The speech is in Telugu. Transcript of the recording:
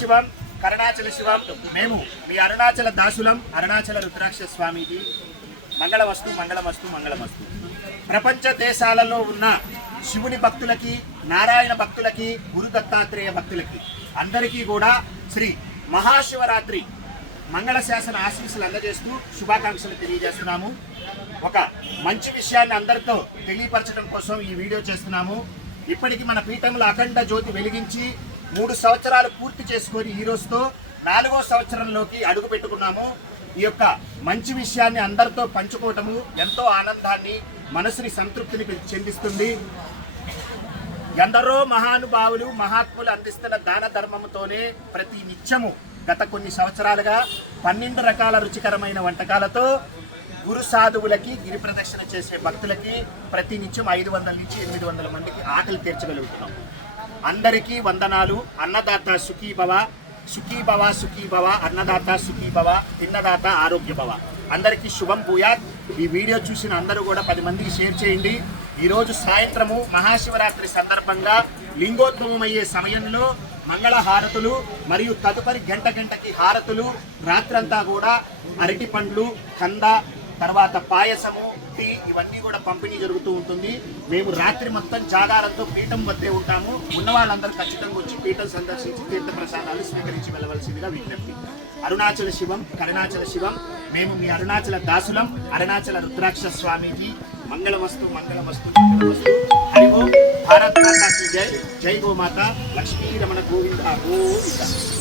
శివం కరుణాచల శివం. మేము మీ అరుణాచల దాసులం అరుణాచల రుద్రాక్ష స్వామికి మంగళమస్తు మంగళమస్తు మంగళమస్తు. ప్రపంచ దేశాలలో ఉన్న శివుని భక్తులకి నారాయణ భక్తులకి గురు దత్తాత్రేయ భక్తులకి అందరికీ కూడా శ్రీ మహాశివరాత్రి మంగళ శాసన ఆశీస్సులు అందజేస్తూ శుభాకాంక్షలు తెలియజేస్తున్నాము. ఒక మంచి విషయాన్ని అందరితో తెలియపరచడం కోసం ఈ వీడియో చేస్తున్నాము. ఇప్పటికి మన పీఠంలో అఖండ జ్యోతి వెలిగించి మూడు సంవత్సరాలు పూర్తి చేసుకొని ఈ రోజుతో నాలుగో సంవత్సరంలోకి అడుగు పెట్టుకున్నాము. ఈ యొక్క మంచి విషయాన్ని అందరితో పంచుకోవటము ఎంతో ఆనందాన్ని మనసుని సంతృప్తిని చెందిస్తుంది. ఎందరో మహానుభావులు మహాత్ములు అందిస్తున్న దాన ధర్మముతోనే ప్రతి నిత్యము గత కొన్ని సంవత్సరాలుగా పన్నెండు రకాల రుచికరమైన వంటకాలతో గురు సాధువులకి గిరి ప్రదక్షిణ చేసే భక్తులకి ప్రతి నిత్యం ఐదు వందల నుంచి ఎనిమిది వందల మందికి ఆకలి తీర్చగలుగుతున్నాం. అందరికీ వందనాలు. అన్నదాత సుఖీ భవ సుఖీ భవ సుఖీ భవ అన్నదాత సుఖీ భవ తిన్నదాత ఆరోగ్య భవ. అందరికీ శుభం భూయాత్. ఈ వీడియో చూసిన అందరూ కూడా పది మందికి షేర్ చేయండి. ఈరోజు సాయంత్రము మహాశివరాత్రి సందర్భంగా లింగోద్భవమయ్యే సమయంలో మంగళ హారతులు మరియు తదుపరి గంట గంటకి హారతులు రాత్రంతా కూడా అరటి పండ్లు కంద తర్వాత పాయసము టీ ఇవన్నీ కూడా పంపిణీ జరుగుతూ ఉంటుంది. మేము రాత్రి మొత్తం జాగారంతో పీఠం వద్దే ఉంటాము. ఉన్న వాళ్ళందరూ ఖచ్చితంగా వచ్చి పీఠం సందర్శించి తీర్థ ప్రసాదాలు స్వీకరించి వెళ్ళవలసిందిగా విజ్ఞప్తి. అరుణాచల శివం కరుణాచల శివం. మేము మీ అరుణాచల దాసులం అరుణాచల రుద్రాక్ష స్వామీజీ. మంగళవస్తు మంగళవస్తు హరి ఓం. భారత్ మాతా జై. జై గోమాత. లక్ష్మీ రమణ గోవింద గోవింద.